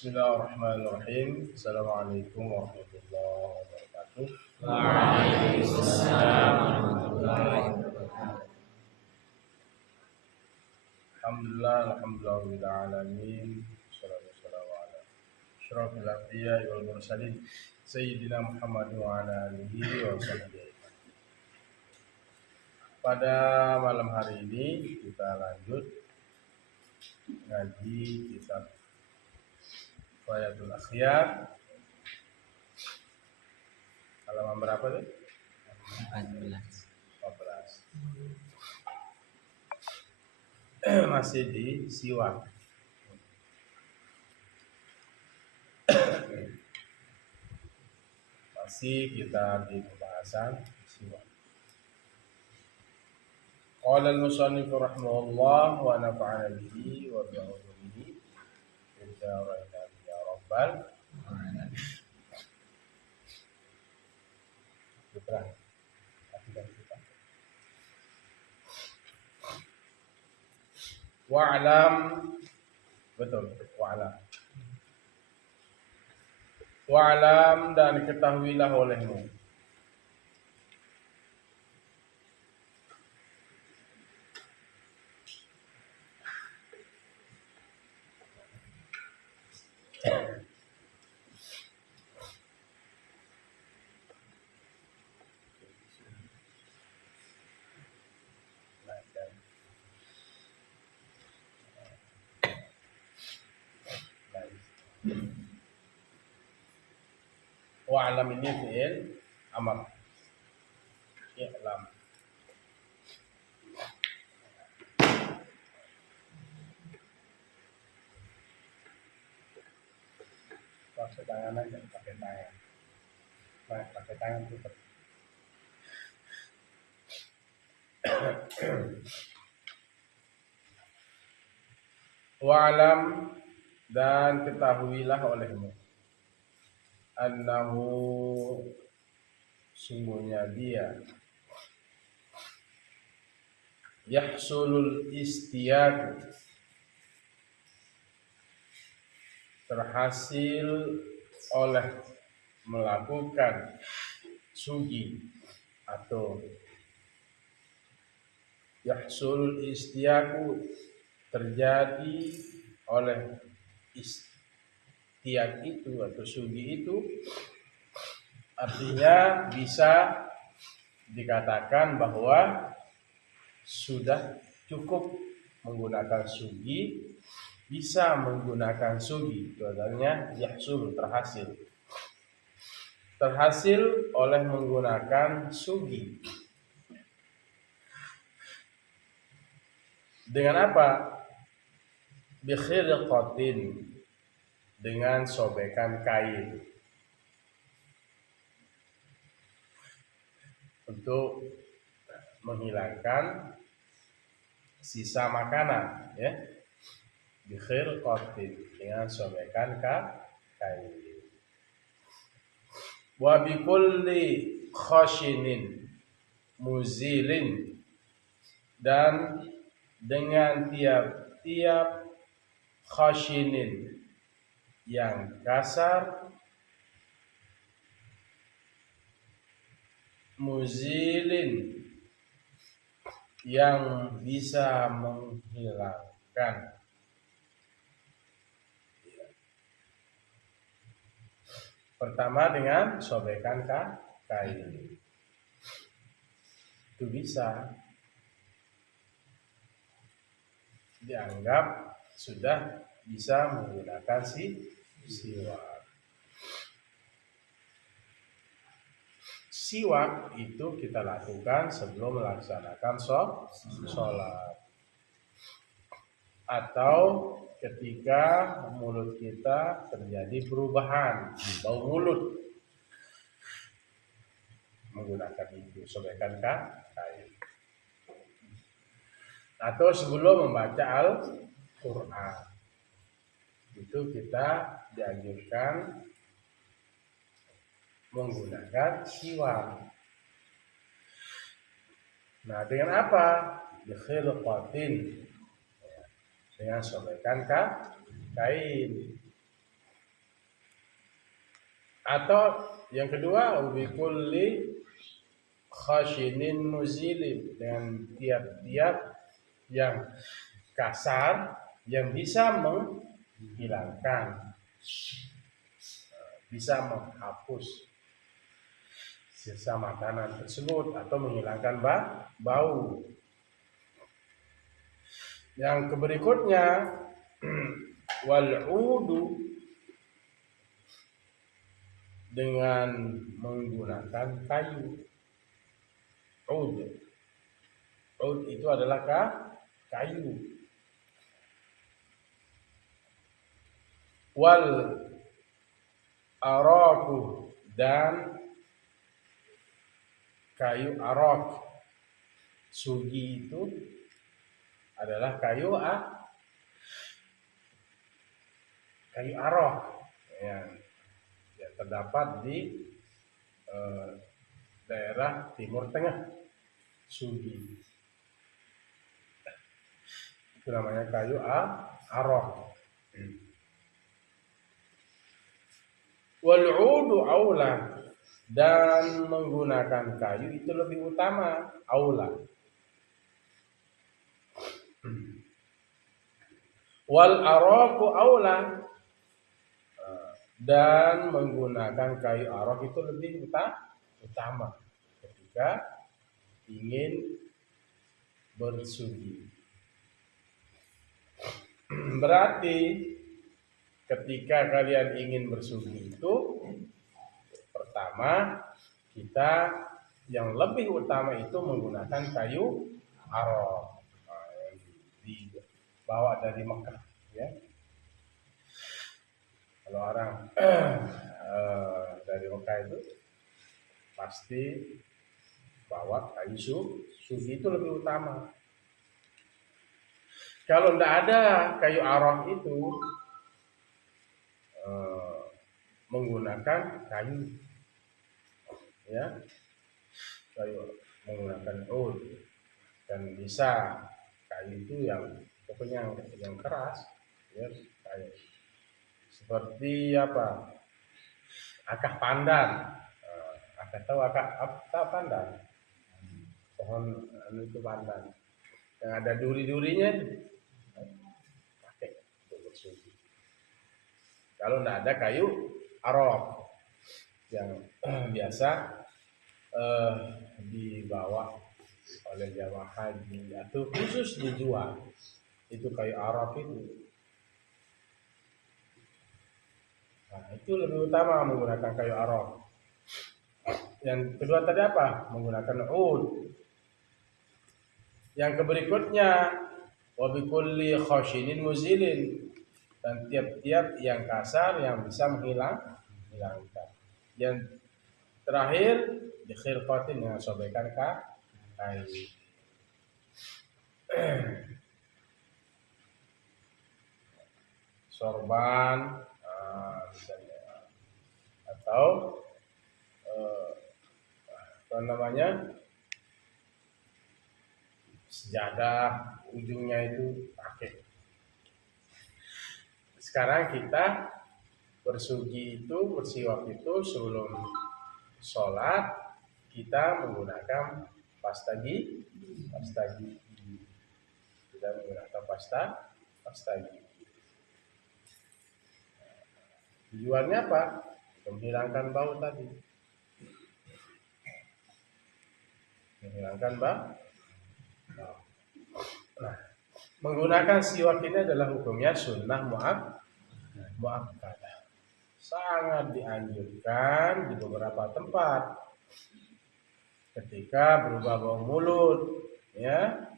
Bismillahirrahmanirrahim. Assalamualaikum warahmatullahi wabarakatuh. Waalaikumsalam warahmatullahi wabarakatuh. Alhamdulillahirabbil alamin. Wassalatu wassalamu ala asyrofil anbiya'i wal mursalin sayyidina Muhammad wa ala alihi wa sahbihi. Pada malam hari ini kita lanjut ngaji kitab Fayatul Akhyar. Halaman berapa tuh? 14. 14. Masih di siwak. Masih kita di pembahasan siwak. Qala al-musannif rahimahullah wa nafa'ana bihi wa bi'ulumihi fid dharain ya rabbal alamin. Putra. Wa'lam, betul, wa'lam dan ketahuilah olehmu wa'lam ini fi'il amar. I'lam. Pakai tangan aja, pakai tangan. Nah, pakai tangan putar. Wa'lam dan ketahuilah olehmu annahu sungguhnya dia yahsulul istiyaq terhasil oleh melakukan sugi atau yahsulul istiyaq terjadi oleh istiak itu atau sugi itu artinya bisa dikatakan bahwa sudah cukup menggunakan sugi, bisa menggunakan sugi, itu artinya yahsul terhasil oleh menggunakan sugi. Dengan apa? Bikhirqatin, dengan sobekan kain untuk menghilangkan sisa makanan, ya. Bikhirqatin, dengan sobekan kain. Wa bikulli khashinin muzilin, dan dengan tiap-tiap khashinin yang kasar, muzilin yang bisa menghilangkan. Pertama dengan sobekan kain, itu bisa dianggap sudah bisa menggunakan siwak. Siwak itu kita lakukan sebelum melaksanakan sholat atau ketika mulut kita terjadi perubahan bau mulut, menggunakan itu sobekan kain, atau sebelum membaca Al-Quran itu kita dianjurkan menggunakan siwak. Nah, dengan apa? Bikhirqatin, dengan sobekan kain. Atau yang kedua, bikulli khashinin muzilin, dengan tiap-tiap yang kasar yang bisa menghilangkan, bisa menghapus sisa makanan tersebut atau menghilangkan bau. Yang berikutnya wal udu, dengan menggunakan kayu. Ud itu adalah kayu. Wal araku, dan kayu arak. Sugi itu adalah kayu arak yang terdapat di daerah Timur Tengah. Sugi itu namanya kayu arak. Wal udu aula, dan menggunakan kayu itu lebih utama, aula. Wal araku aula, dan menggunakan kayu arak itu lebih utama ketika ingin bersugi. Berarti ketika kalian ingin bersugi itu, pertama kita yang lebih utama itu menggunakan kayu arak yang dibawa dari Mekah, ya. Kalau orang dari Mekah itu pasti bawa kayu sugi, itu lebih utama. Kalau tidak ada kayu arak itu, menggunakan kayu, ya, kayu menggunakan ud, dan bisa kayu itu yang pokoknya yang keras, ya, kayu seperti apa, akar pandan. Akar, tahu akar pandan, pohon itu pandan yang ada duri-durinya, pakai untuk bersugi. Kalau tidak ada kayu arak yang biasa dibawa oleh jamaah haji atau khusus dijual, itu kayu arak itu. Nah, itu lebih utama menggunakan kayu arak. Yang kedua tadi apa? Menggunakan ud. Yang berikutnya wabikulli khashinin muzilin, dan tiap-tiap yang kasar yang bisa menghilangkan. Yang terakhir dikhirqatin, yang sobekan kain. Sorban misalnya, atau apa namanya, sejadah ujungnya itu pakai. Sekarang kita bersugi itu, bersiwak itu sebelum sholat kita menggunakan pasta gigi. Kita menggunakan pasta gigi. Tujuannya apa? Menghilangkan bau tadi. Menghilangkan bau. Nah, menggunakan siwak ini adalah hukumnya sunnah muakkadah. Sangat dianjurkan di beberapa tempat ketika berubah bau mulut, ya.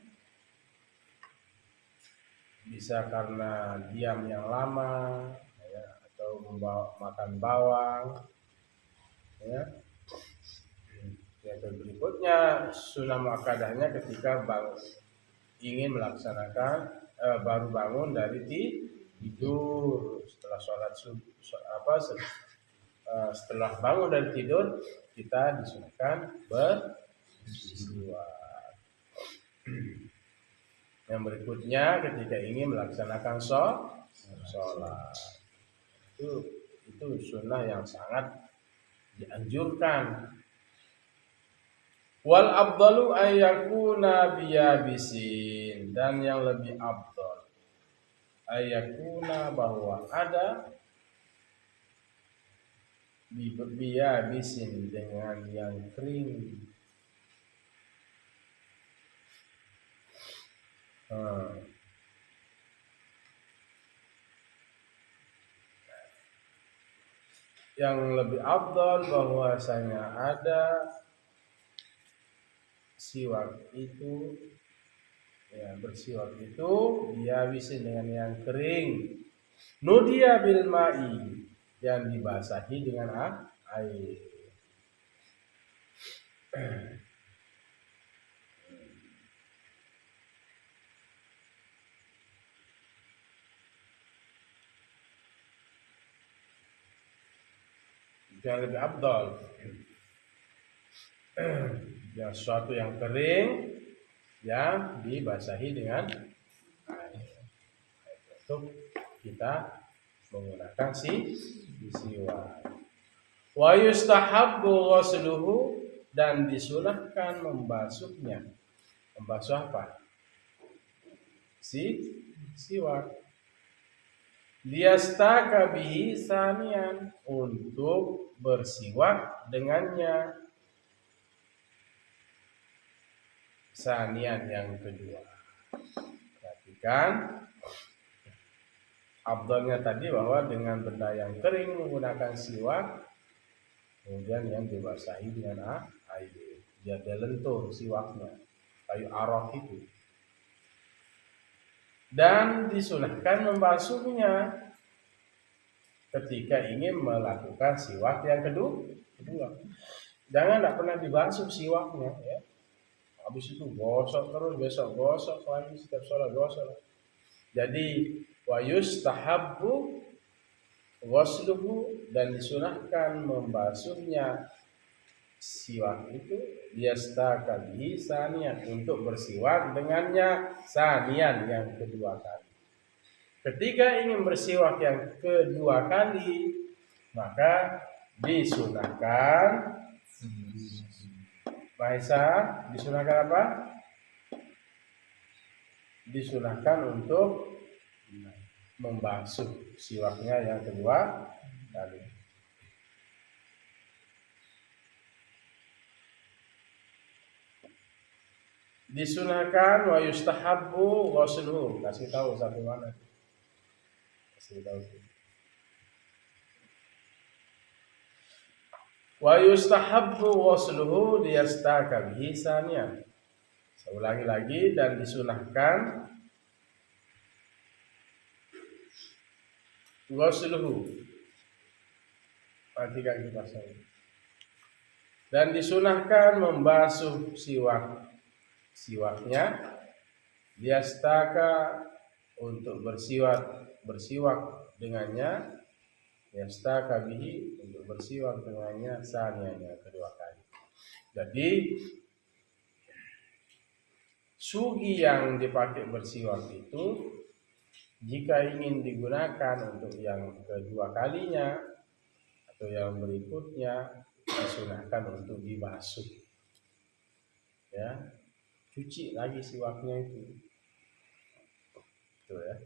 Bisa karena diam yang lama, ya, atau makan bawang, ya. Yang berikutnya sunnah muakkadahnya ketika ingin melaksanakan baru bangun dari tidur setelah sholat setelah bangun dari tidur kita disunahkan bersiwak. Yang berikutnya ketika ingin melaksanakan sholat, itu sunnah yang sangat dianjurkan. Wal afdalu ayyakuna biyabisin, dan yang lebih afdal ayyakuna bahwa ada biyabisin dengan yang kering. Yang lebih afdal bahwasanya ada siwak itu, ya, bersiwak itu biyabisin dengan yang kering, nudia bil ma'i, yang dibasahi dengan air. Yang lebih afdal, yang sesuatu yang kering yang dibasahi dengan air. Untuk kita menggunakan siwak. Wa yustahabbu ghusluhu, dan disunahkan membasuhnya. Membasuh apa? Siwak. Liyastaka bihi sanian, untuk bersiwak dengannya. Sanian yang kedua. Perhatikan, afdalnya tadi bahwa dengan benda yang kering menggunakan siwak, kemudian yang dibasahi dengan air, biar dia lentur siwaknya, kayu arok itu. Dan disunahkan membasuhnya ketika ingin melakukan siwak yang kedua. Jangan tidak pernah dibasuh siwaknya, ya. Habis itu gosok terus, besok gosok lagi, setiap sholat gosok. Jadi wa yustahabbu ghusluhu, dan disunahkan membasuhnya siwak itu, liyastaka bihi sanian, untuk bersiwak dengannya sanian yang kedua kali. Ketika ingin bersiwak yang kedua kali, maka disunahkan, Maisa, disunahkan apa? Disunahkan untuk membasuh siwaknya yang kedua kali. Disunahkan wa yustahabbu ghusluhu. Kasih tahu satu mana? Kasih tahu. Wa yustahabbu ghusluhu liyastaka bihi saniyan. Saya ulangi lagi, dan disunahkan ghusluhu. Perhatikan kita saya. Dan disunahkan membasuh siwaknya, liyastaka, untuk bersiwak dengannya, liyastaka bihi, untuk bersiwak dengannya sanianya kedua kali. Jadi sugi yang dipakai bersiwak itu, jika ingin digunakan untuk yang kedua kalinya atau yang berikutnya, disunahkan untuk dibasuh, ya, cuci lagi siwaknya itu ya.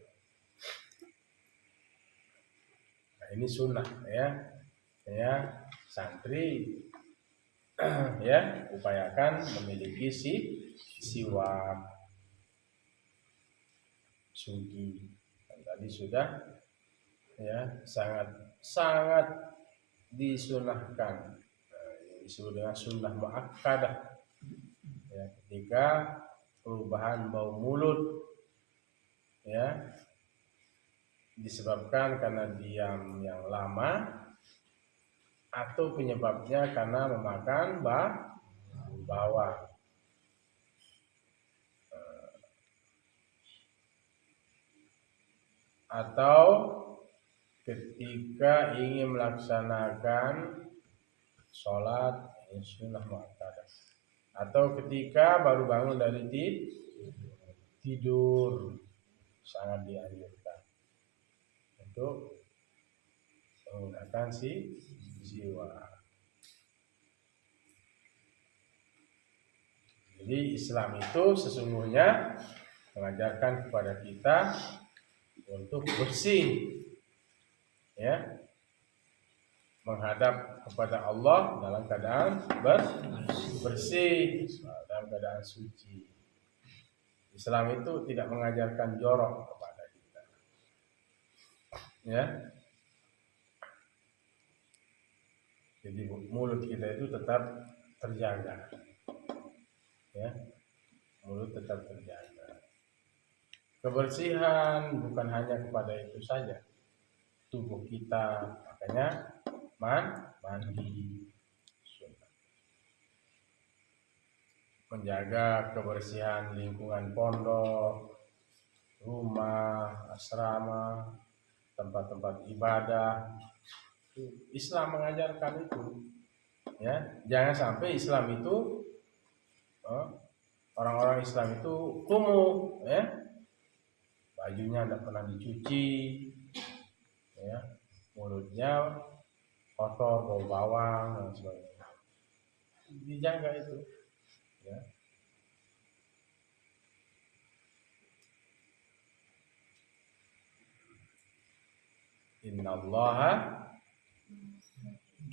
Nah, ini sunnah, ya, santri ya, upayakan memiliki siwak sugi. Tadi sudah, ya, sangat disunahkan, disebut dengan sunnah muakkadah, ya, ketika perubahan bau mulut, ya, disebabkan karena diam yang lama atau penyebabnya karena memakan bawang, atau ketika ingin melaksanakan sholat sunnah muakkadah, atau ketika baru bangun dari tidur, sangat dianjurkan untuk menggunakan siwak. Jadi Islam itu sesungguhnya mengajarkan kepada kita untuk bersih, ya, menghadap kepada Allah dalam keadaan bersih, dalam keadaan suci. Islam itu tidak mengajarkan jorok kepada kita, ya. Jadi mulut kita itu tetap terjaga, ya, mulut tetap terjaga. Kebersihan bukan hanya kepada itu saja, tubuh kita, makanya mandi, menjaga kebersihan lingkungan pondok, rumah, asrama, tempat-tempat ibadah. Islam mengajarkan itu, ya. Jangan sampai Islam itu orang-orang Islam itu kumuh, ya, bajunya tidak pernah dicuci, ya, mulutnya kotor, bau bawang dan sebagainya. Dijaga itu, ya.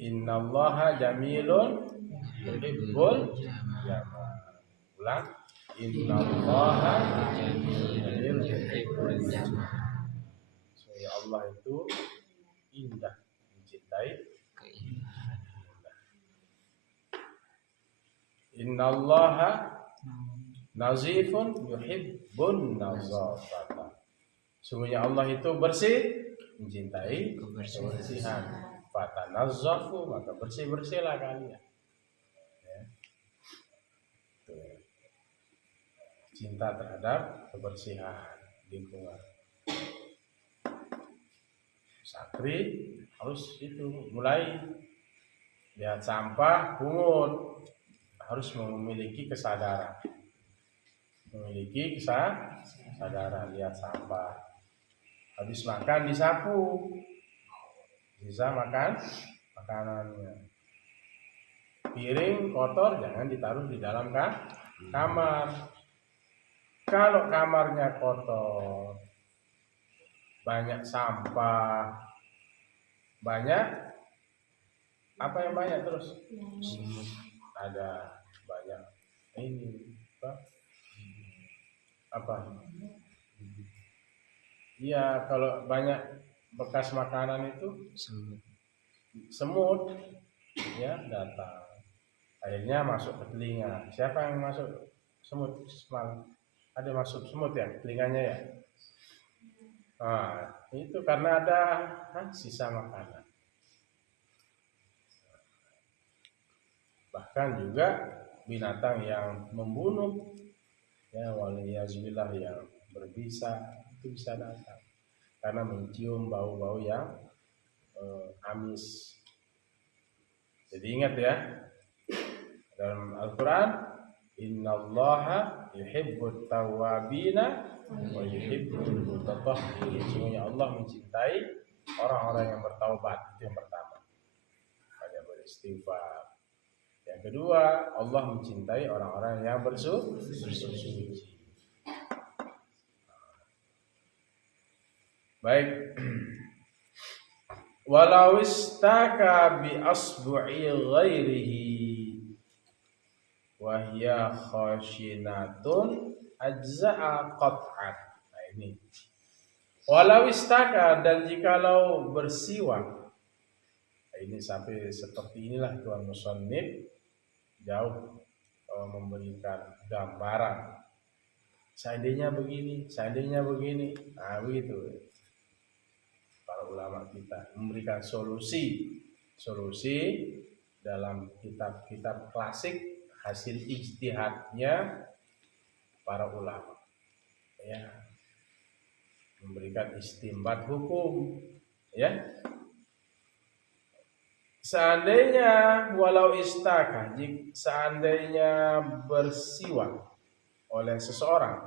Innallaha jamilun yuhibbul jamal. Ulang. Innallaha jamilun yuhibbul jamal. Sesungguhnya Allah itu indah, mencintai keindahan. Innallaha nazifun yuhibbun nazafata. Sesungguhnya Allah itu bersih, mencintai kebersihan. Fatanazzafu, maka bersih-bersihlah kalian. Ya. Cinta terhadap kebersihan lingkungan. Santri harus itu mulai lihat sampah, pungut, harus memiliki kesadaran. Memiliki kesadaran lihat sampah. Habis makan disapu. Bisa makan makanannya. Piring kotor jangan ditaruh di dalam kamar. Kalau kamarnya kotor, banyak sampah, banyak apa yang banyak terus? Ada banyak ini apa? Iya, kalau banyak bekas makanan itu semut, ya, datang. Akhirnya masuk ke telinga. Siapa yang masuk semut semalam? Ada masuk semut ya telinganya ya. Nah, itu karena ada sisa makanan. Bahkan juga binatang yang membunuh, ya, waliyazubillah, yang berbisa itu bisa datang karena mencium bau-bau yang amis. Jadi ingat ya, dalam Al-Quran, innallaha yuhibbut tawwabina wa yuhibbul mutatahhirin. Sesungguhnya Allah mencintai orang-orang yang bertaubat. Itu yang pertama, banyak beristighfar. Yang kedua, Allah mencintai orang-orang yang bersuci. Baik. Walau istaka bi asbu'i ghairihi wa hiya khashinatun ajza'a qat'an. Nah ini. Walau istaka, dan jikalau bersiwak. Nah, ini sampai seperti inilah Tuan Musannif jauh memberikan gambaran. Seandainya begini, seandainya begini. Nah begitu. Para ulama kita memberikan solusi dalam kitab-kitab klasik, hasil ijtihadnya para ulama, ya, memberikan istinbat hukum, ya. Seandainya walau istaka, seandainya bersiwak oleh seseorang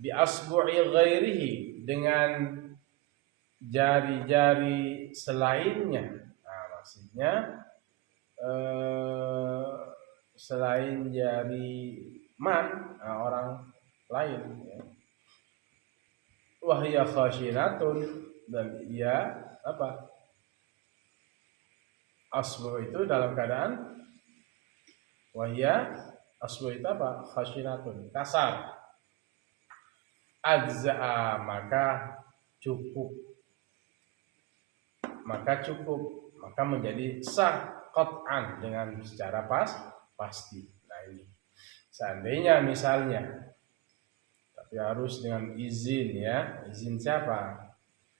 bi asbu'i ghairihi, dengan jari-jari selainnya. Nah, maksudnya selain jari orang lain ya. Wahya khashinatun, dan ia apa? Asbu itu dalam keadaan wahya asbu itu apa? Khashinatun, kasar. Ajza'a, maka cukup, maka menjadi sah qat'an dengan secara pasti. Nah ini seandainya misalnya, tapi harus dengan izin ya. Izin siapa?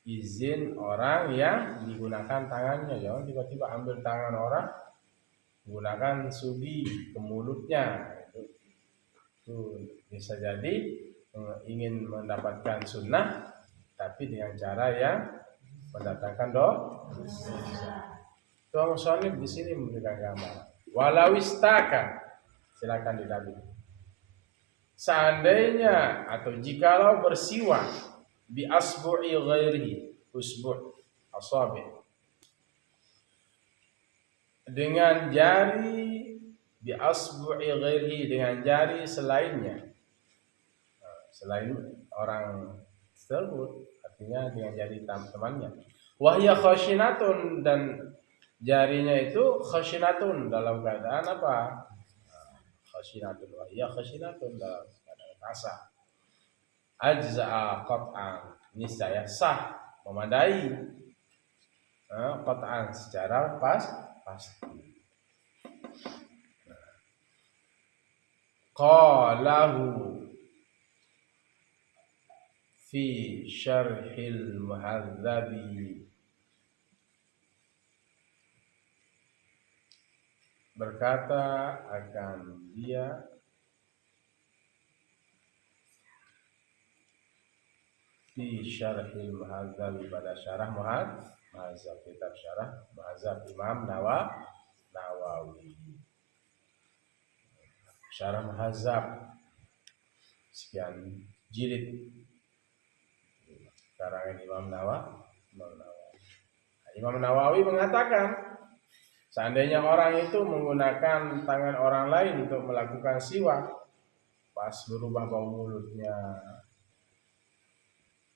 Izin orang yang digunakan tangannya. Jangan tiba-tiba ambil tangan orang, gunakan sudi ke mulutnya. Itu bisa jadi ingin mendapatkan sunnah, tapi dengan cara yang mendatangkan dosa. Tuang musonif di sini memberikan gambar. Walau istaka, silakan ditabik. Seandainya atau jikalau bersiwak bi asbu'i ghairihi, usbu' asabi, dengan jari bi asbu'i ghairihi, dengan jari selainnya, selain orang tersebut, artinya dengan jari temannya. Wahya khashinatun, dan jarinya itu khashinatun dalam keadaan apa? Khashinatun, wahya khashinatun dalam keadaan kasar. Ajza'a qat'an, niscaya sah, memadai, qat'an secara pasti. Qalahu fi syarhil muhadzabi, berkata akan dia fi syarhil muhadzabi, pada syarah muhadzab, kitab syarah muhadzab Imam Nawawi. Syarah muhadzab sekian jilid, karangan Imam Nawawi. Imam Nawawi mengatakan, seandainya orang itu menggunakan tangan orang lain untuk melakukan siwak, pas berubah bau mulutnya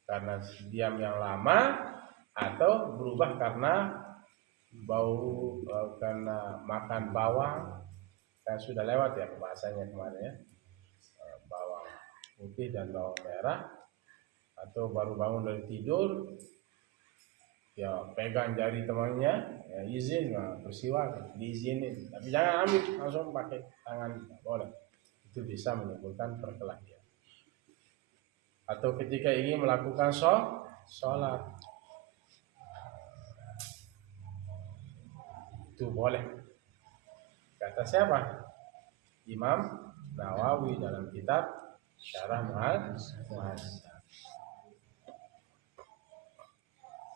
karena diam yang lama, atau berubah karena bau karena makan bawang, kan sudah lewat ya pembahasannya kemarin ya, bawang putih dan bawang merah, atau baru bangun dari tidur ya pegang jari temannya, ya izin, bersiwak diizinin, tapi jangan ambil langsung pakai tangan, boleh, itu bisa menimbulkan perkelahian. Atau ketika ingin melakukan sholat, itu boleh. Kata siapa? Imam Nawawi dalam kitab Syarah Muhadzab.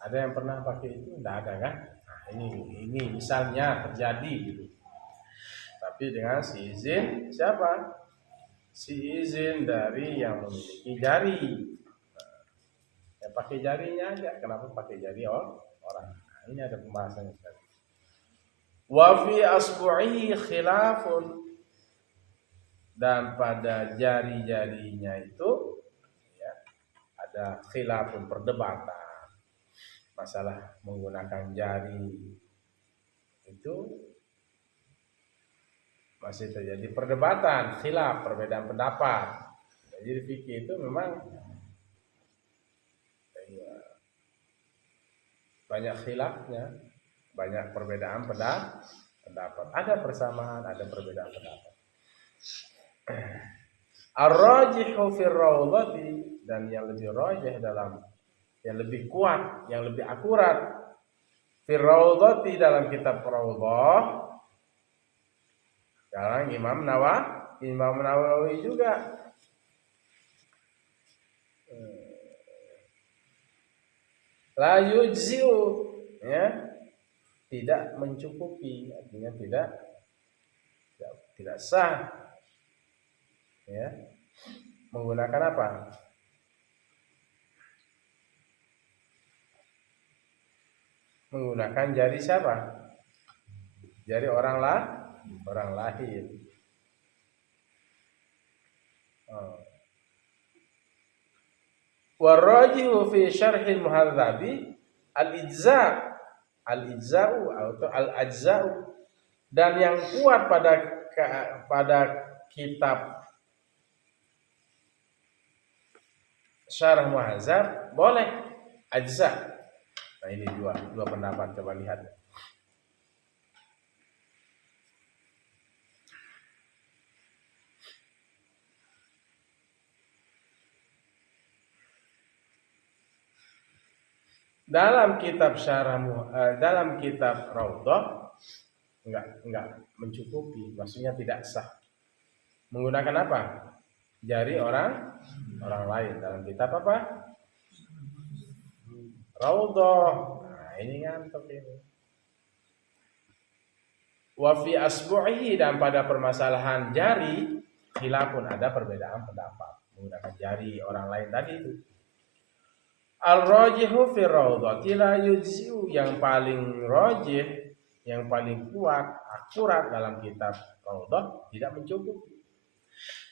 Ada yang pernah pakai itu? Tidak ada kan? Nah, ini misalnya terjadi gitu. Tapi dengan si izin siapa? Si izin dari yang memiliki jari. Nah, yang pakai jarinya aja. Kenapa pakai jari orang? Nah, ini ada pembahasannya. Wa fi asbu'ihi khilafun, dan pada jari-jarinya itu ya, ada khilafun, perdebatan. Masalah menggunakan jari itu masih terjadi perdebatan, khilaf, perbedaan pendapat. Jadi fikih itu memang ya, banyak khilafnya, banyak perbedaan pendapat. Ada persamaan, ada perbedaan pendapat. Ar-rajihu fir rawdati, dan yang lebih rajih dalam, yang lebih kuat, yang lebih akurat, fir rawdati, dalam kitab Rawdah, sekarang Imam Nawawi juga la yujzi'u, ya, tidak mencukupi, artinya tidak sah, ya, menggunakan apa? Menggunakan jari siapa? Jari orang lain. Warajihu fi syarhil muhadzabi al-ijza'u atau al-ajza'u, dan yang kuat pada kitab syarah muhadzab boleh ajza. Nah, ini dua pendapat, coba lihat. Dalam kitab dalam kitab Raudhah enggak mencukupi, maksudnya tidak sah. Menggunakan apa? Jari orang lain. Dalam kitab apa? Raudhah. Nah, ini ngantuk ini. Wa fi asbu'ihi, dan pada permasalahan jari khilafun, ada perbedaan pendapat menggunakan jari orang lain tadi itu. Al-rajihu fi raudhati la yujzi'u, yang paling rajih, yang paling kuat, akurat dalam kitab Raudhah tidak mencukupi,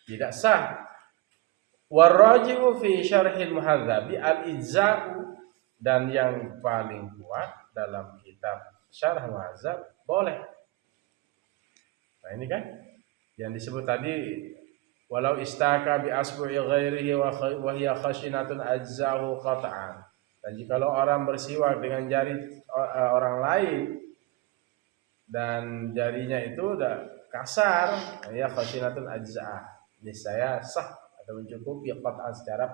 tidak sah. Warajihu fi syarhil muhadzabi al-ijza'u, dan yang paling kuat dalam kitab syarah muhadzab boleh. Nah, ini kan yang disebut tadi, walau istaka bi asbu'i ghairihi wa hiya khashinatun ajzahu qat'an. Dan jikalau orang bersiwak dengan jari orang lain dan jarinya itu udah kasar, ya khashinatun ajza'ah, niscaya sah atau mencukupi qat'an secara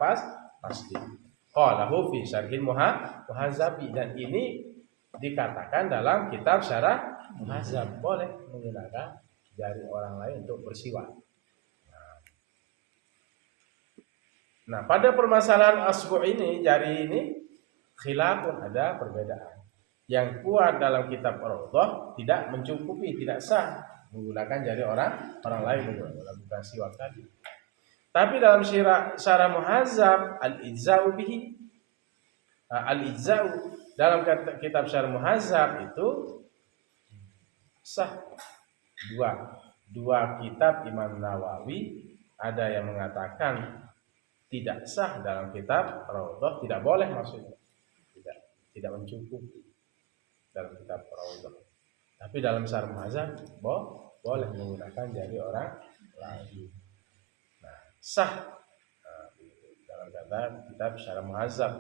pasti. Qalahu fi syarhil muhazzabi, dan ini dikatakan dalam kitab syarah muhazzab boleh menggunakan jari orang lain untuk bersiwak. Nah, pada permasalahan asbu' ini, jari ini khilafun, ada perbedaan. Yang kuat dalam kitab Raudhah tidak mencukupi, tidak sah menggunakan jari orang lain melakukan siwak tadi. Tapi dalam syarah muhazzab al-ijza'u bihi, al-ijza'u dalam kitab syarah muhazzab itu sah. Dua kitab Imam Nawawi, ada yang mengatakan tidak sah dalam kitab Raudhah, tidak boleh, maksudnya tidak mencukupi dalam kitab Raudhah. Tapi dalam syarah muhazzab boleh menggunakan jari orang lain. Nah, sah dalam kitab syarah muhazzab.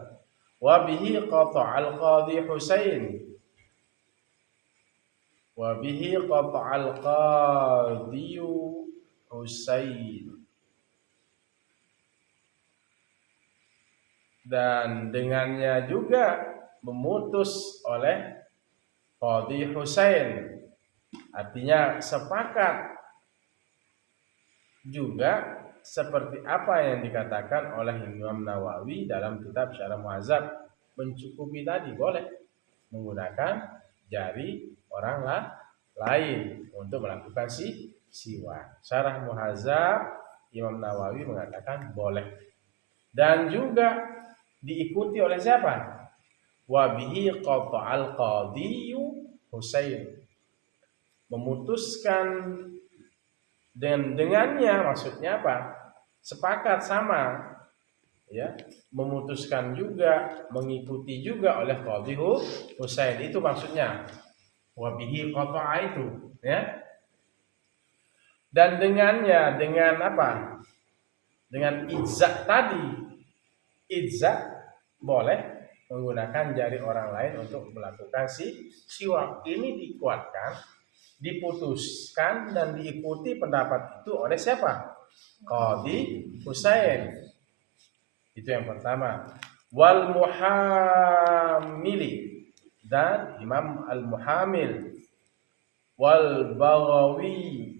Wa bihi qata'al qadhi Husain, wa bihi qata'al qadhi Husain, dan dengannya juga memutus oleh Qadhi Husain, artinya sepakat juga seperti apa yang dikatakan oleh Imam Nawawi dalam kitab Syarah Muhazzab, mencukupi tadi, boleh menggunakan jari orang lain untuk melakukan siwak. Syarah Muhazzab Imam Nawawi mengatakan boleh, dan juga diikuti oleh siapa? Wa bihi qata'al qadhi Husain, memutuskan dengannya, maksudnya apa? Sepakat, sama, ya, memutuskan juga, mengikuti juga oleh Qadhi Husain, itu maksudnya wa bihi qata'a itu, ya. Dan dengannya, dengan apa? Dengan ijza tadi. Ijza boleh menggunakan jari orang lain untuk melakukan siwak. Ini dikuatkan, diputuskan, dan diikuti pendapat itu oleh siapa? Qadhi Husain. Itu yang pertama. Wal Muhamili, dan Imam Al-Muhamil. Wal Baghawi,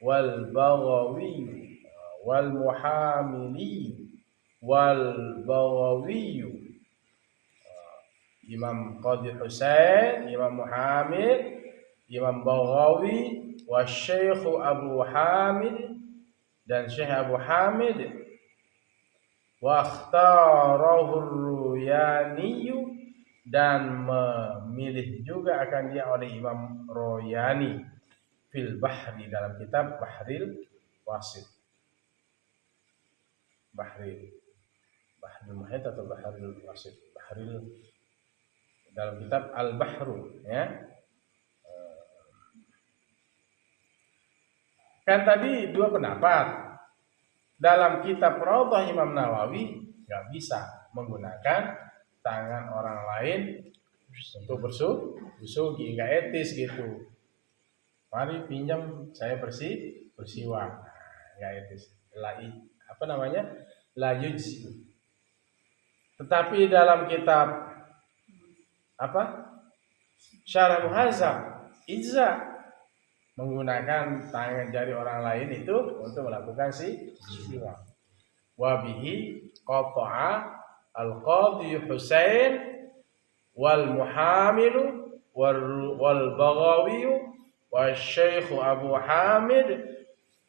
wal Muhamili, wal Baghawi. Imam Qadhi Husain, Imam Muhammad, Imam Baghawi, wa Syekh Abu Hamid, dan Syekh Abu Hamid, wa ikhtarahu Ruyani, dan memilih juga akan dia oleh Imam Ruyani fil Bahri, dalam kitab Bahril Wasit. Bahrul Muhit atau Bahrul Wasit. Dalam kitab Al-Bahru, ya. Kan tadi dua pendapat. Dalam kitab Raudhah Imam Nawawi nggak bisa menggunakan tangan orang lain untuk bersugi, nggak etis gitu. Mari pinjam saya bersiwak, nggak etis. La yujzi. Tetapi dalam kitab Syarah Muhadzab, ijza, menggunakan tangan jari orang lain itu untuk melakukan siwak. Wa bihi qata'a al-qadhi Husain wal muhamilu wal baghawi wa syekh Abu Hamid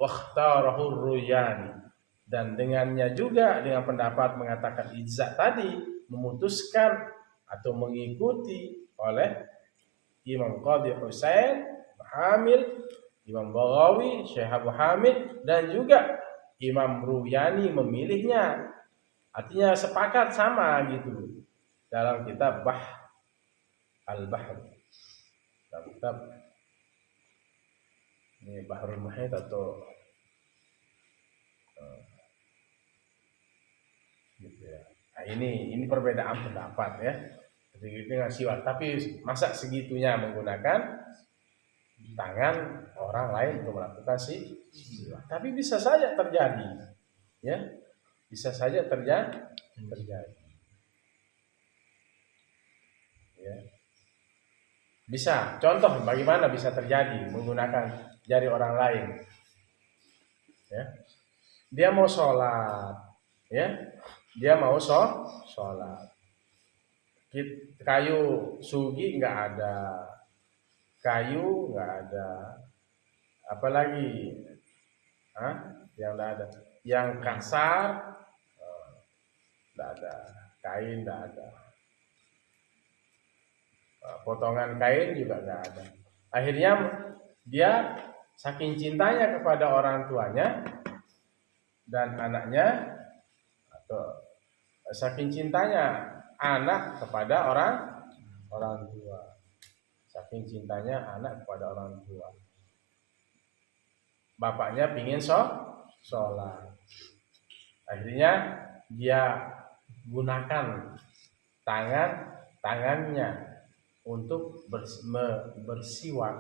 wa ikhtarahu Ruyani. Dan dengannya juga, dengan pendapat mengatakan ijza tadi, memutuskan atau mengikuti oleh Imam Qadhi Husain, Hamil, Imam Baghawi, Syekh Abu Hamid, dan juga Imam Ruyani memilihnya. Artinya sepakat sama gitu. Dalam kitab Al-Bahr. Dalam kitab ini Bahrul Muhit atau gitu ya. Nah, ini perbedaan pendapat ya. Dengan siwak, tapi masa segitunya menggunakan tangan orang lain untuk melakukan siwak. Tapi bisa saja terjadi, ya, bisa saja terjadi. Ya. Bisa. Contoh bagaimana bisa terjadi menggunakan jari orang lain. Ya. Dia mau sholat, ya, dia mau sholat. Kayu sugi nggak ada, kayu nggak ada, apalagi yang nggak ada, yang kasar nggak ada, kain nggak ada, potongan kain juga nggak ada. Akhirnya dia saking cintanya kepada orang tuanya dan anaknya, atau saking cintanya anak kepada orang tua. Saking cintanya anak kepada orang tua. Bapaknya pingin sholat. Akhirnya dia gunakan tangannya untuk bersiwak,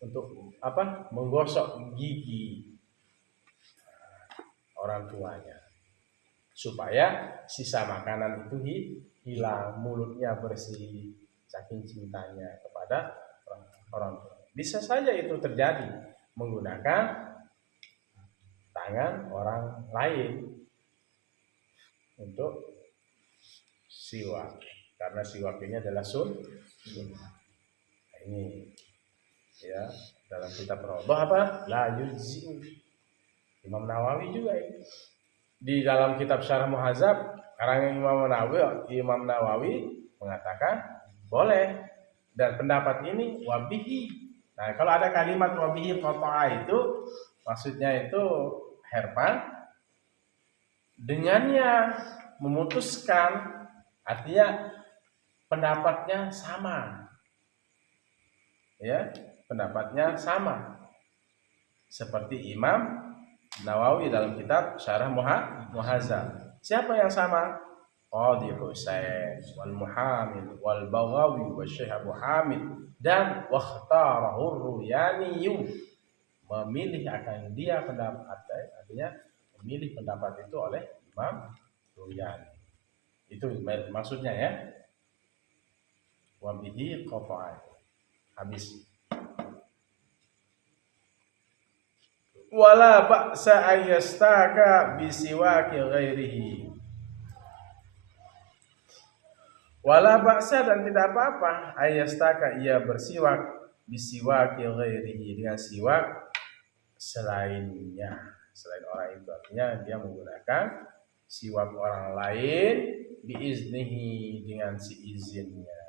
untuk menggosok gigi orang tuanya, supaya sisa makanan itu hilang, mulutnya bersih, saking cintanya kepada orang tua. Bisa saja itu terjadi menggunakan tangan orang lain untuk siwak, karena siwak ini adalah sunnah. Ini ya, dalam kitab Raudhah la yujzi. Imam Nawawi juga ini. Di dalam kitab Syarah Muhadzab karangan Imam Nawawi mengatakan boleh, dan pendapat ini wabihi. Nah, kalau ada kalimat wabihi qata'a itu maksudnya itu Herman dengannya memutuskan, artinya pendapatnya sama. Ya, pendapatnya sama. Seperti Imam Nawawi dalam kitab Syarah Muhadzab. Siapa yang sama? Qadhi Husain wal Muhamid wal Baghawi wa Syekh Abu Hamid dan wakhtarahu Ruyani, memilih akan dia pendapat, artinya memilih pendapat itu oleh Imam Ruyani. Itu maksudnya ya. Wa bihi qata'a. Habis. Wala ba'sa ayyastaka bisiwaki ghairihi. Wala ba'sa, dan tidak apa-apa, ayyastaka ia bersiwak bisiwaki ghairihi, dengan siwak selainnya, selain orang itu. Artinya dia menggunakan siwak orang lain biiznihi, dengan si izinnya.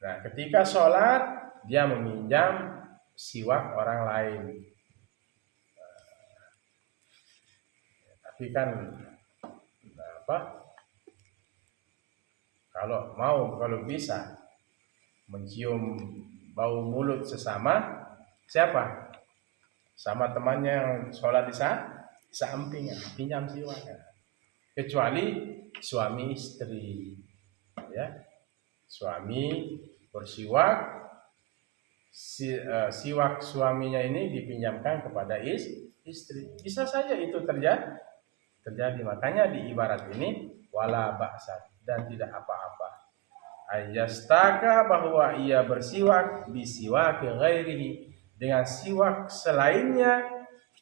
Nah, ketika sholat dia meminjam siwak orang lain. Tapi kan kalau bisa mencium bau mulut sesama siapa? Sama temannya yang sholat di samping, pinjam siwak. Kecuali suami istri, ya, suami bersiwak, siwak suaminya ini dipinjamkan kepada istri. Bisa saja itu terjadi. Makanya di ibarat ini wala ba'sa, dan tidak apa-apa. Ayastaka, bahwa ia bersiwak bisiwak ghairihi, dengan siwak selainnya,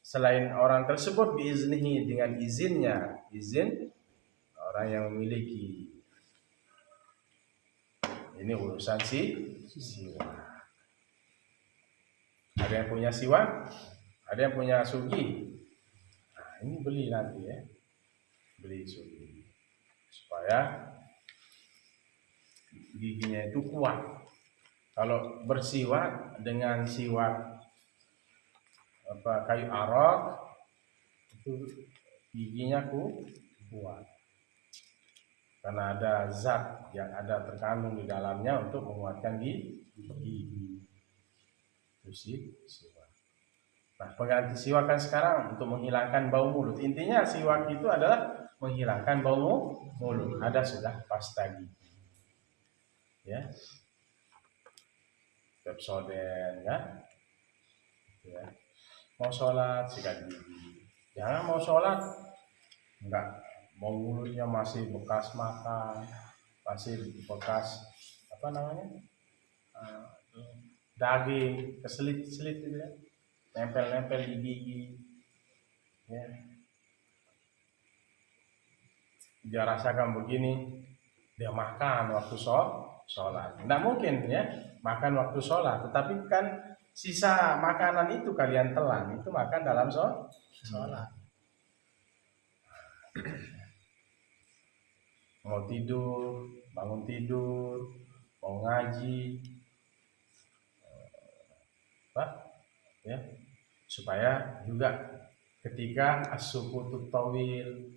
selain orang tersebut, biiznihi, dengan izinnya, izin orang yang memiliki. Ini urusan siwak. Ada yang punya siwak, ada yang punya sugi. Nah, ini beli nanti ya, beli sugi supaya giginya itu kuat. Kalau bersiwak dengan siwak kayu arok, itu giginya kuat, karena ada zat yang ada terkandung di dalamnya untuk menguatkan gigi. Itu siwak. Nah, pengganti siwak kan sekarang untuk menghilangkan bau mulut. Intinya siwak itu adalah menghilangkan bau mulut. Ada sudah pasta gigi, ya, Pepsodent, kan? Ya. Mau sholat sikat gigi. Jangan mau sholat enggak, mau mulutnya masih bekas makan, masih bekas daging, keselit-selit gitu ya, nempel-nempel di gigi, ya. Dia rasakan begini, dia makan waktu sholat. Tidak mungkin ya makan waktu sholat, tetapi kan sisa makanan itu kalian telan, itu makan dalam sholat. Mau tidur, bangun tidur, mau ngaji, ya, supaya juga ketika as-sukutut tawil,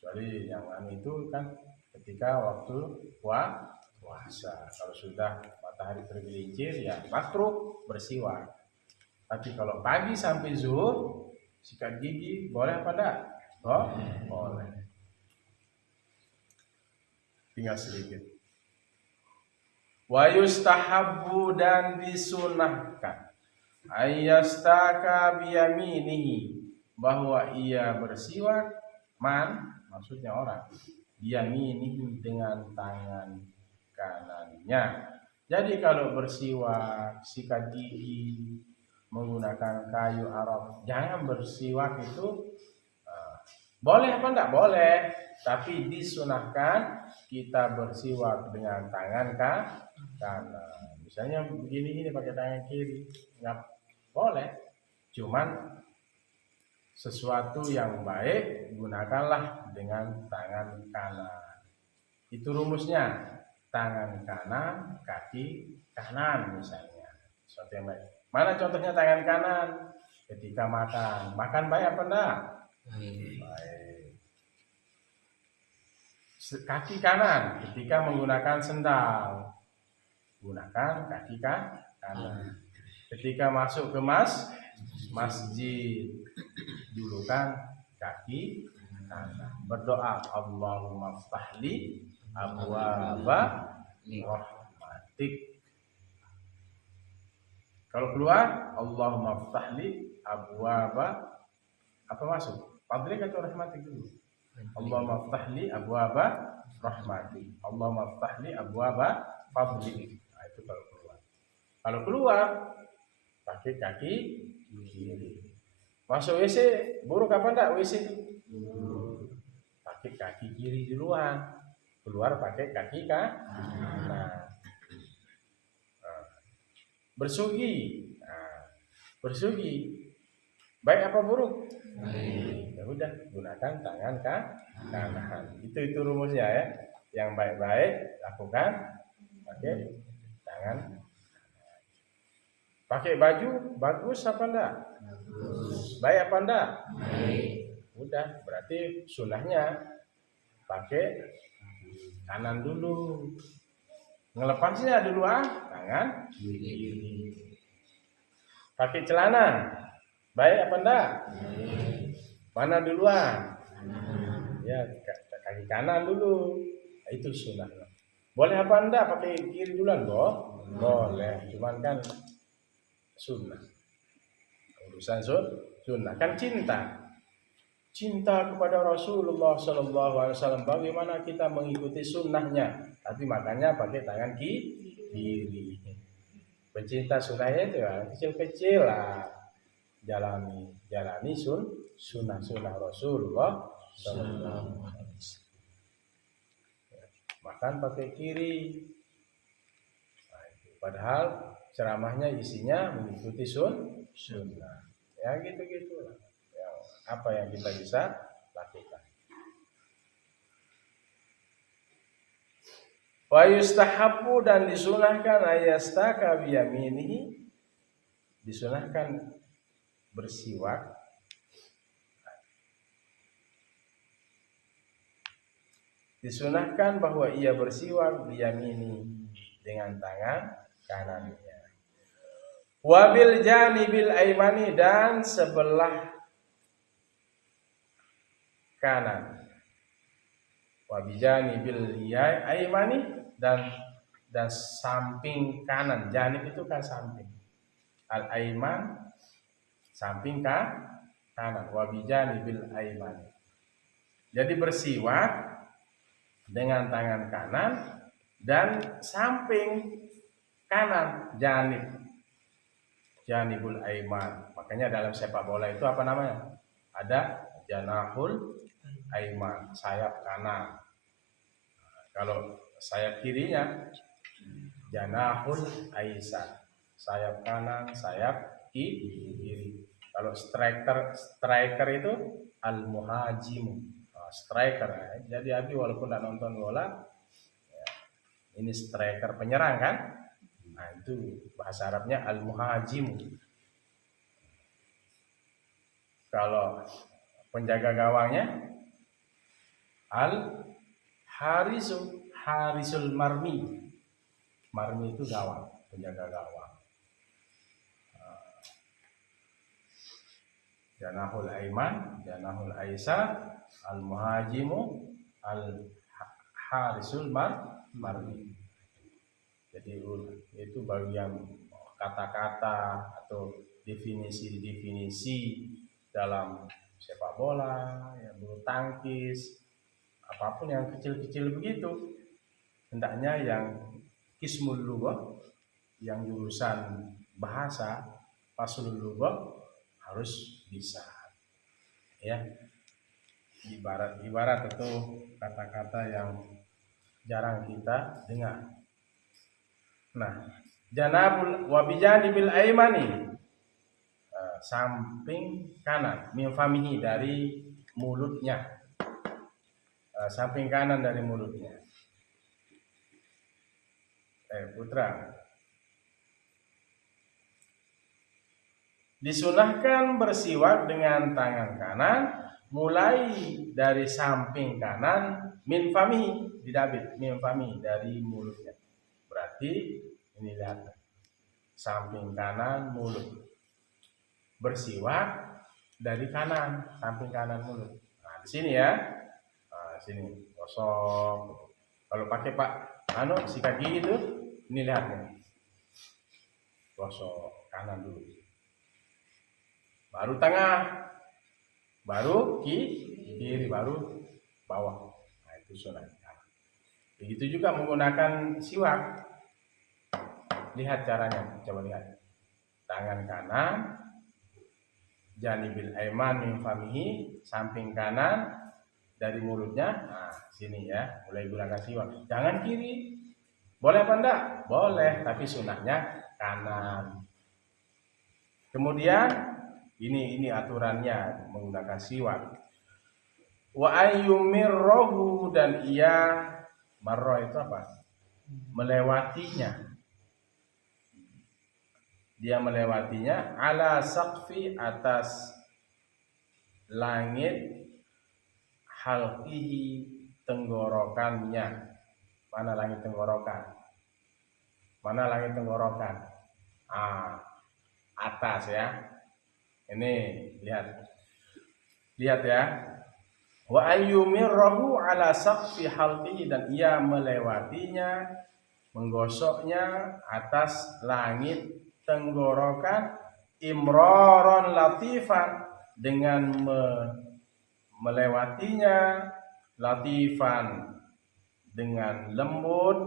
jadi yang itu kan ketika waktu puasa. Kalau sudah matahari tergelincir, ya makruh bersiwak. Tapi kalau pagi sampai zuhur sikat gigi boleh apa enggak? Boleh. Tinggal sedikit. Wa yustahabbu, dan disunahkan, ayyastaka biyaminihi, bahwa ia bersiwak, maksudnya orang, biyaminihi, dengan tangan kanannya. Jadi kalau bersiwak, sikat gigi menggunakan kayu arok, jangan bersiwak itu boleh apa enggak? Boleh, tapi disunahkan kita bersiwak dengan tangan kanan. Misalnya begini pakai tangan kiri, enggak boleh. Cuman sesuatu yang baik gunakanlah dengan tangan kanan. Itu rumusnya, tangan kanan, kaki kanan misalnya. Sesuatu yang baik. Mana contohnya tangan kanan? Ketika makan baik apa enggak? Baik. Kaki kanan ketika menggunakan sendal, gunakan kaki kanan. Ketika masuk ke masjid, julukan kaki kanan. Berdoa, Allahumma ftahli abwaba rahmatik. Kalau keluar, Allahumma ftahli abwaba, apa masuk? Fadlik atau rahmatik dulu? Allahumma ftahli abwaba rahmatik, Allahumma ftahli abwaba fadlik. Nah, itu kalau keluar. Kalau keluar pakai kaki kiri. Masuk WC, buruk apa enggak WC itu? Pakai kaki kiri duluan. Keluar pakai kaki kanan. Bersugi. Bersugi baik apa buruk? Baik. Ya udah, gunakan tangan kanan. Itu rumusnya ya. Yang baik-baik lakukan pakai tangan. Pakai baju bagus apa enggak? Bagus. Baik apa enggak? Baik. Udah, berarti sunahnya pakai kanan dulu. Ngelepasnya dulu tangan kiri. Pakai celana, baik apa enggak? Mana duluan? Ya, kaki kanan dulu. Nah, itu sunah. Boleh apa enggak pakai kiri duluan, boleh. Cuman kan sunnah. Urusan sunnah kan cinta kepada Rasulullah SAW. Bagaimana kita mengikuti sunnahnya? Tapi makanya pakai tangan kiri. Pencinta sunnahnya itu ya kecil-kecil lah. Jalani sunnah Rasulullah SAW. Makan pakai kiri. Nah, padahal ceramahnya isinya mengikuti sunnah. Ya gitu-gitu lah. Apa yang kita bisa lakukan. Wa yustahabbu, dan disunahkan ayastaka biyaminihi, disunahkan bersiwak bahwa ia bersiwak biyamini, dengan tangan kanannya. Wabil janibil aimani, dan sebelah kanan. Wabijani bil aimani, dan samping kanan. Janib itu kan samping. Al aiman samping kanan. Wabijani bil aimani. Jadi bersiwak dengan tangan kanan dan samping kanan, janibul aiman. Makanya dalam sepak bola itu apa namanya? Ada janahul aiman, sayap kanan. Kalau sayap kirinya janahul aisar, sayap kanan, sayap kiri. Kalau striker itu al muhajimu, striker. Jadi Abi walaupun tidak nonton bola, ya, ini striker penyerang kan? Nah itu bahasa Arabnya al muhajimu. Kalau penjaga gawangnya al harisul marmi. Marmi itu gawang, penjaga gawang. Janahul aiman, janahul aisar, al muhajimu, al harisul marmi. Jadi itu bagian kata-kata atau definisi dalam sepak bola, ya, bulu tangkis, apapun yang kecil-kecil begitu, hendaknya yang qismul lughah, yang jurusan bahasa, faslul lughah harus bisa. Ya. Ibarat itu kata-kata yang jarang kita dengar. Nah, janabul wabijanibil aimani, samping kanan, min famihi, dari mulutnya, samping kanan dari mulutnya. Putra, disunahkan bersiwak dengan tangan kanan mulai dari samping kanan, min famihi, didabit, min famihi, dari mulutnya. Berarti ini lihat, samping kanan mulut, bersiwak dari kanan, samping kanan mulut. Nah di sini ya, nah, sini kosong. Kalau pakai sikat gigi itu, ini lihat nih, kosong kanan dulu, baru tengah, baru kiri, baru bawah. Nah itu sunnah. Begitu juga menggunakan siwak. Lihat caranya, coba lihat. Tangan kanan, janibil aiman min famihi, samping kanan dari mulutnya. Nah, sini ya, mulai gunakan siwak. Jangan kiri. Boleh apa enggak? Boleh, tapi sunnahnya kanan. Kemudian ini aturannya menggunakan siwak. Wa ayyumirrohu, dan ia, marroh itu apa? Melewatinya. Dia melewatinya ala saqfi, atas langit halqihi, tenggorokannya. Mana langit tenggorokan? Mana langit tenggorokan? Atas ya. Ini lihat ya. Wa ayyumirrahu ala saqfi halqihi, dan ia melewatinya, menggosoknya atas langit tenggorokan, imroron latifan, dengan melewatinya, latifan, dengan lembut.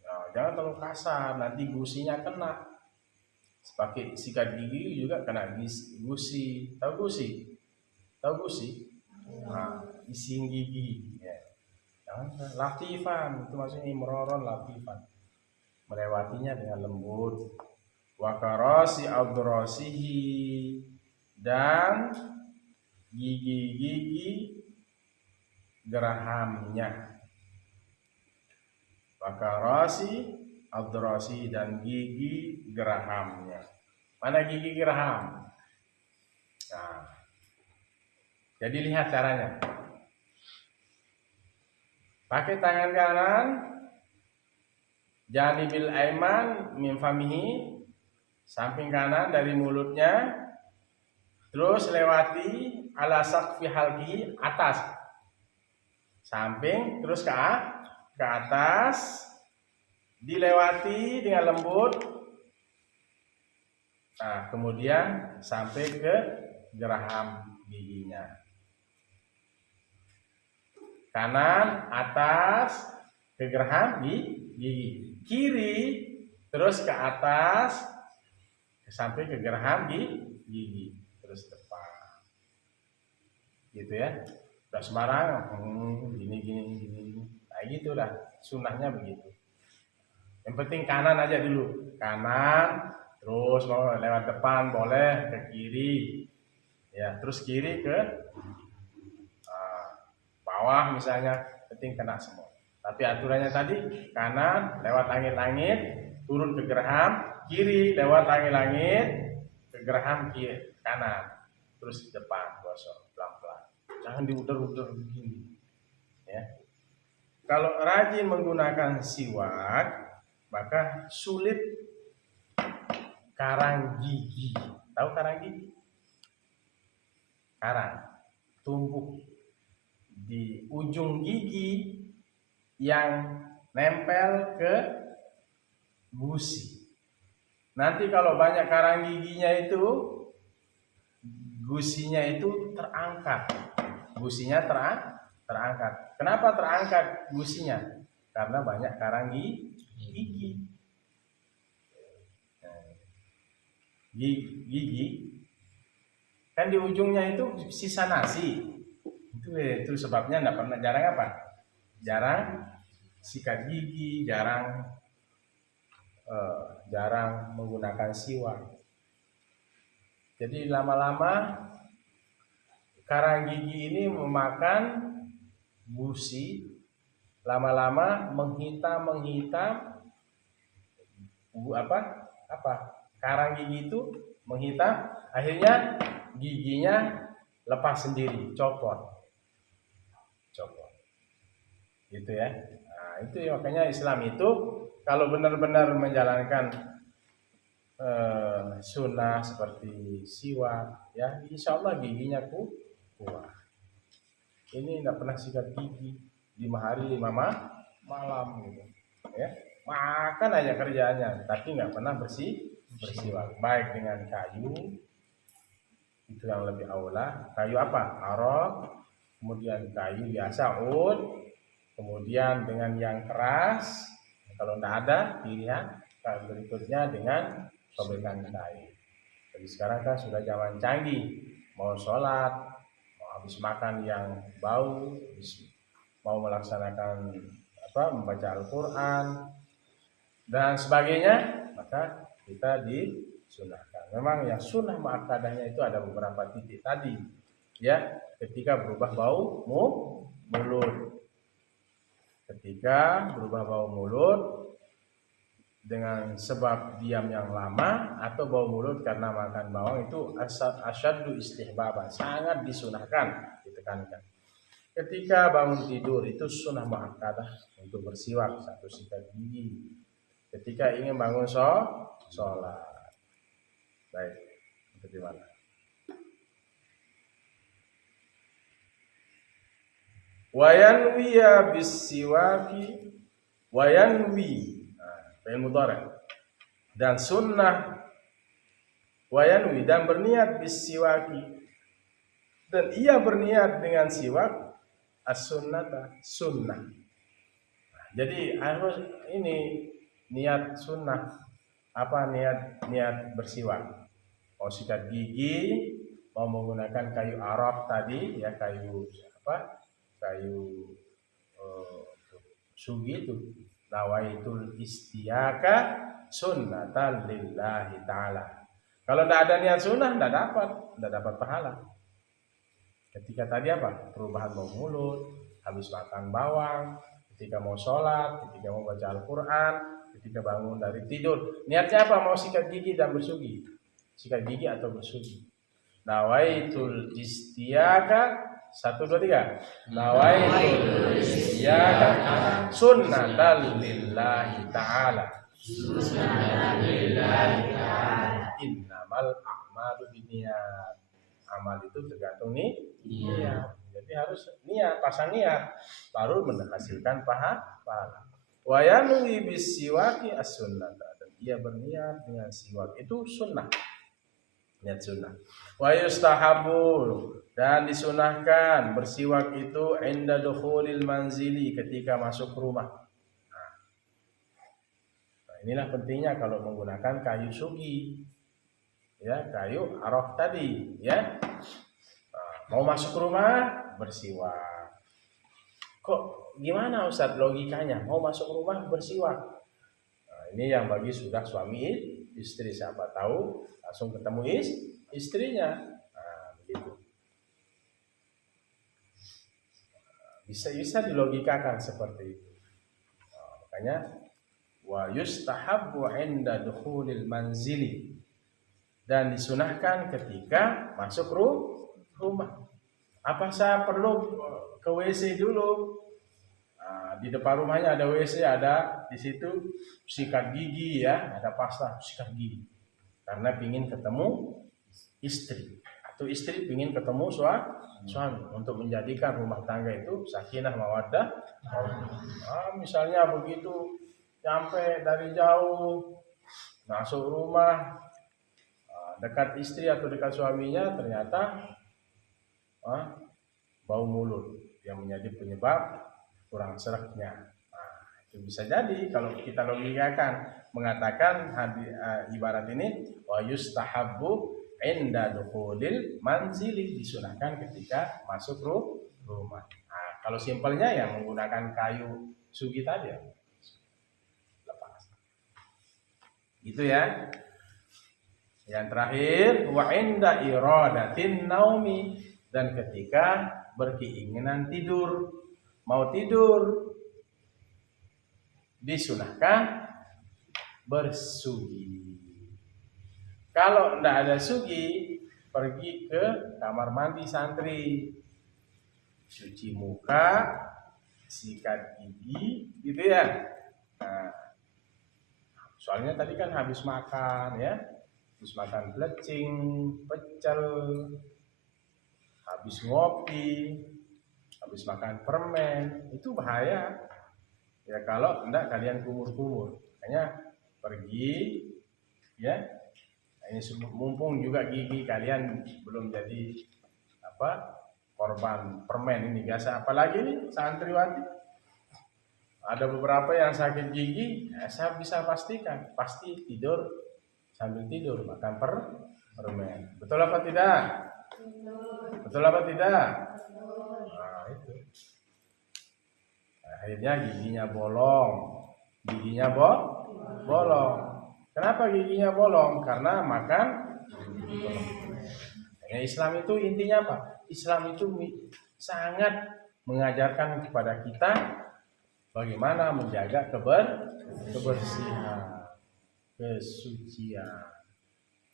Nah, jangan terlalu kasar, nanti gusinya kena. Pakai sikat gigi juga kena gusi. Tahu gusi? Tahu gusi? Nah, isi gigi. Ya. Jangan latifan, itu maksudnya imroron latifan, melewatinya dengan lembut. Wa karasi adrasihi, dan gigi-gigi gerahamnya. Wa karasi adrasi, dan gigi gerahamnya. Mana gigi geraham? Nah, jadi lihat caranya. Pakai tangan kanan, janibil aiman min famihi, samping kanan dari mulutnya, terus lewati ala saqfi halqihi, atas, samping, terus ke atas, dilewati dengan lembut. Nah, kemudian sampai ke geraham giginya. Kanan atas ke geraham gigi, kiri terus ke atas sampai ke geraham gigi, terus depan. Gitu ya. Udah sembarang gini. Nah, gitulah sunahnya begitu. Yang penting kanan aja dulu. Kanan, terus mau lewat depan boleh, ke kiri. Ya, terus kiri ke bawah misalnya, penting kena semua. Tapi aturannya tadi, kanan lewat langit-langit, turun ke geraham, kiri lewat langit-langit, ke geraham kiri, kanan, terus depan, gosok pelan-pelan. Jangan diuder-uder begini. Ya. Kalau rajin menggunakan siwak, maka sulit karang gigi. Tahu karang gigi? Karang tumbuh di ujung gigi yang nempel ke gusi. Nanti kalau banyak karang giginya itu, gusinya itu terangkat. Gusinya terangkat. Kenapa terangkat gusinya? Karena banyak karang gigi. Gigi kan di ujungnya itu sisa nasi. Itu sebabnya jarang sikat gigi, jarang menggunakan siwak. Jadi lama-lama karang gigi ini memakan gusi, lama-lama menghitam karang gigi itu menghitam, akhirnya giginya lepas sendiri, copot gitu ya. Nah, itu ya, makanya Islam itu kalau benar-benar menjalankan sunnah seperti siwak, ya insya Allah giginya kuat. Ini nggak pernah sikat gigi 5 hari 5 malam gitu ya, makan aja kerjaannya, tapi nggak pernah bersiwak. Baik dengan kayu, itu yang lebih aula. Kayu apa? Arok, kemudian kayu biasa ud, kemudian dengan yang keras, kalau tidak ada pilihan, berikutnya dengan sobekan kayu. Jadi sekarang kan sudah zaman canggih, mau sholat, mau habis makan yang bau, mau melaksanakan membaca Al-Quran dan sebagainya, maka kita disunahkan. Memang yang sunnah muakkadahnya itu ada beberapa titik tadi, ya, ketika berubah bau mulut. Ketika berubah bau mulut dengan sebab diam yang lama atau bau mulut karena makan bawang, itu asyaddu istihbaban, sangat disunahkan, ditekankan. Ketika bangun tidur itu sunnah muakkadah untuk bersiwak 1 sikat gigi. Ketika ingin bangun sholat. Baik, bagaimana? Wayanwiya bisiwaki wayanwi. Fi'il mudhari. Dan sunnah wayanwi dan berniat bisiwaki. Dan ia berniat dengan siwak as-sunnata sunnah. Jadi harus ini niat sunnah. Apa niat bersiwak? Mau sikat gigi, mau menggunakan kayu arab tadi ya, kayu sugi itu. Nawaitul istiyaka sunnatan lillahi ta'ala. Kalau tidak ada niat sunnah, tidak dapat pahala. Ketika tadi apa? Perubahan bau mulut, habis makan bawang, ketika mau sholat, ketika mau baca Al-Quran, ketika bangun dari tidur. Niatnya apa? Mau sikat gigi dan bersugi. Sikat gigi atau bersugi. Nawaitul istiyaka 1, 2, 3. Nawaitul istiyaka sunnatan lillahi ta'ala. Innamal a'malu binniyat. Amal itu tergantung niat. Jadi harus niat, pasang niat baru menghasilkan pahala. Wa yanwi bisiwaki as-sunnata. Dan dia berniat dengan siwak itu sunnah. Niat sunnah. Wa yustahabu dan disunahkan bersiwak itu inda dukhulil manzili ketika masuk rumah. Nah, inilah pentingnya kalau menggunakan kayu sugi. Ya, kayu arok tadi, ya. Nah, mau masuk rumah bersiwak. Kok gimana Ustadz logikanya? Mau masuk rumah bersiwak. Nah, ini yang bagi sudah suami istri, siapa tahu langsung ketemu istrinya. Nah, begitu. Bisa dilogikakan seperti itu. Nah, makanya wa yustahabbu 'inda dukhulil manzili. Dan disunahkan ketika masuk rumah. Apa saya perlu ke WC dulu? Nah, di depan rumahnya ada WC, ada di situ sikat gigi ya, ada pasta sikat gigi. Karena ingin ketemu istri atau istri ingin ketemu suami untuk menjadikan rumah tangga itu sakinah mawaddah. Misalnya begitu sampai dari jauh masuk rumah dekat istri atau dekat suaminya ternyata bau mulut yang menjadi penyebab kurang seraknya. Itu bisa jadi kalau kita logikakan mengatakan ibarat ini wa yustahabbu inda dukhulil manzili, disunahkan ketika masuk rumah. Nah, kalau simpelnya ya menggunakan kayu sugi tadi ya. Lepas. Gitu ya. Yang terakhir wa inda iradatin naumi, dan ketika berkeinginan tidur, mau tidur disunahkan bersugi. Kalau tidak ada sugi, pergi ke kamar mandi santri, cuci muka, sikat gigi, gitu ya. Nah, soalnya tadi kan habis makan ya, habis makan plecing, pecel, habis ngopi, habis makan permen, itu bahaya. Ya kalau enggak kalian kumur-kumur, makanya pergi ya. Ini mumpung juga gigi kalian belum jadi korban permen ini biasa, apalagi nih santriwati. Ada beberapa yang sakit gigi, saya bisa pastikan pasti tidur sambil tidur makan permen. Betul apa tidak? Betul apa tidak? Nah, itu. Akhirnya giginya bolong. Bolong. Kenapa giginya bolong? Karena makan. Islam itu intinya apa? Islam itu sangat mengajarkan kepada kita bagaimana menjaga kebersihan, kesucian,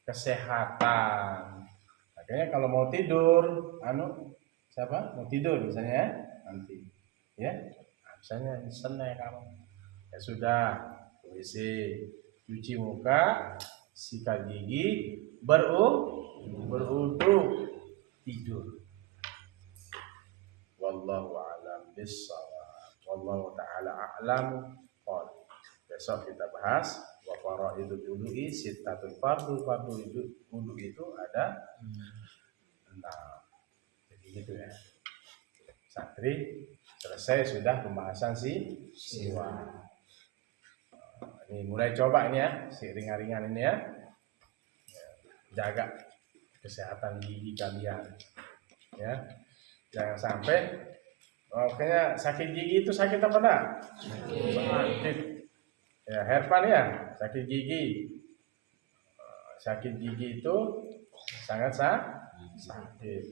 kesehatan. Makanya kalau mau tidur, siapa mau tidur misalnya ya, nanti ya. Nah, misalnya seneng kamu ya sudah WC, cuci muka, sikat gigi, berwudu, tidur. Wallahu a'lam bissawab. Wallahu ta'ala a'lam. Besok kita bahas wa faraidul wudu'i sittatul fardu wudu itu ada 6. Jadi gitu ya. Santri selesai sudah pembahasan siwak. Ini mulai coba ini ya, si ringan-ringan ini ya. Jaga kesehatan gigi kalian. Ya. Jangan sampai kayaknya sakit gigi itu sakit apa enggak? Sakit. Ya, Herpan ya, sakit gigi. Sakit gigi itu sangat sakit.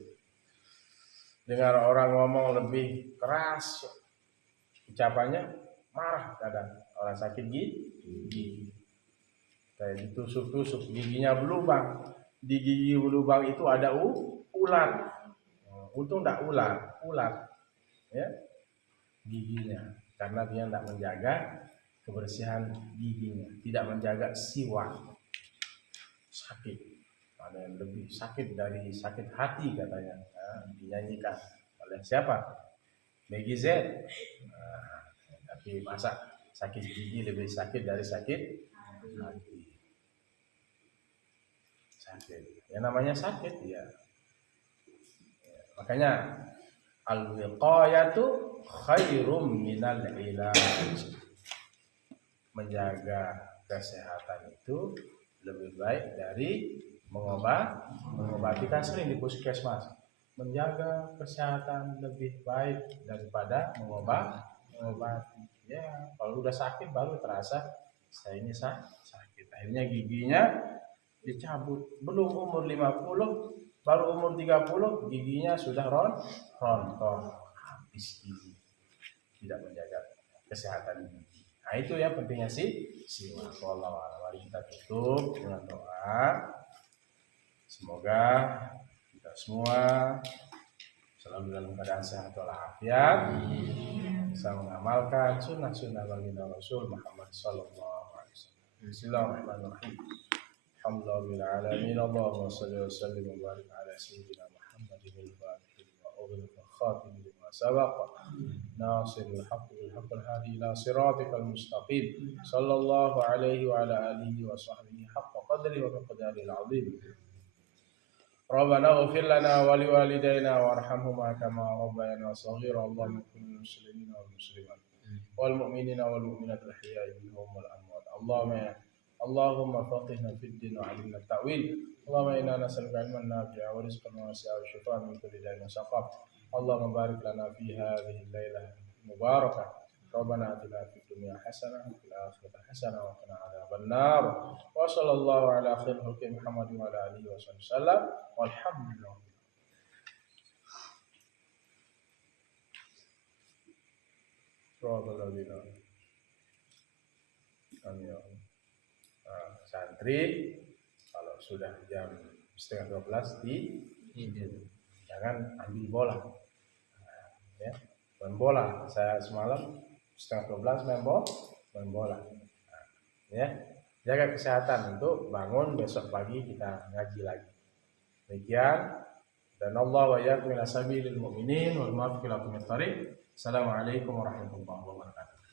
Dengar orang ngomong lebih keras, ucapannya marah kadang orang sakit gigi. Kayak ditusuk-tusuk giginya berlubang. Di gigi berlubang itu ada ulat. Untung enggak ulat ya giginya, karena dia tidak menjaga kebersihan giginya, tidak menjaga siwak. Sakit, ada yang lebih sakit dari sakit hati katanya, dinyanyikan oleh siapa? Maggie Z. Tapi masa sakit gigi lebih sakit dari sakit hati? Sakit, yang namanya sakit ya. Makanya al-wiqayatu khairum minal ilaj. Menjaga kesehatan itu lebih baik dari mengobati. Kan sering di puskesmas, menjaga kesehatan lebih baik daripada mengobati. Ya, kalau udah sakit baru terasa saya ini sakit. Akhirnya giginya dicabut. Belum umur 50, baru umur 30 giginya sudah rontok, habis gigi. Tidak menjaga kesehatan gigi. Nah, itu yang pentingnya siwak. Mari kita tutup dengan doa. Semoga kita semua selalu dalam keadaan sehat walafiat, bisa mengamalkan sunnah-sunnah baginda Rasul Muhammad sallallahu alaihi wasallam. Bismillahirrahmanirrahim. Alhamdulillah alamin. Allahumma shalli wa sallim wa barik ala sayyidina Muhammadin al-fatih wa ughliq al-khatim lima sabaqa nasirul haqq bil haqq al-hadi ila siratikal mustaqim sallallahu alaihi wa ala alihi wa sahbihi haqqa qadri wa miqdaril azim. Rabbana ighfir lana wa liwalidayna warhamhuma kama rabbayana shaghira. Allahumma kullil muslimina wal muslimat wal mu'minina wal mu'minat al-ahya'i minhum wal amwat. Allahumma faqihna fid din wa 'allimna at-ta'wil. Allahumma inna nas'aluka 'ilman nafi'an wa rizqan wasi'an wa shifaa'an min kulli da'in wa saqam. Allahumma barik lana fi hadhihi al-lailah mubarakah. Rabbana atina fid dunya hasanah wa fil akhirati hasanah wa qina adzaban nar. Wa sallallahu ala khairil khalqi Muhammadin wa ala alihi wa sallam. Walhamdulillah. Amin. Santri kalau sudah jam 11:30 jangan ambil bola, ya, main bola. Saya semalam 11:30 main bola, ya. Jaga kesehatan untuk bangun besok pagi kita ngaji lagi. Demikian, dan Allah wa iyyakum ila sabilil mu'minin wal muwaffiq ila aqwamit thariq. Assalamualaikum warahmatullahi wabarakatuh.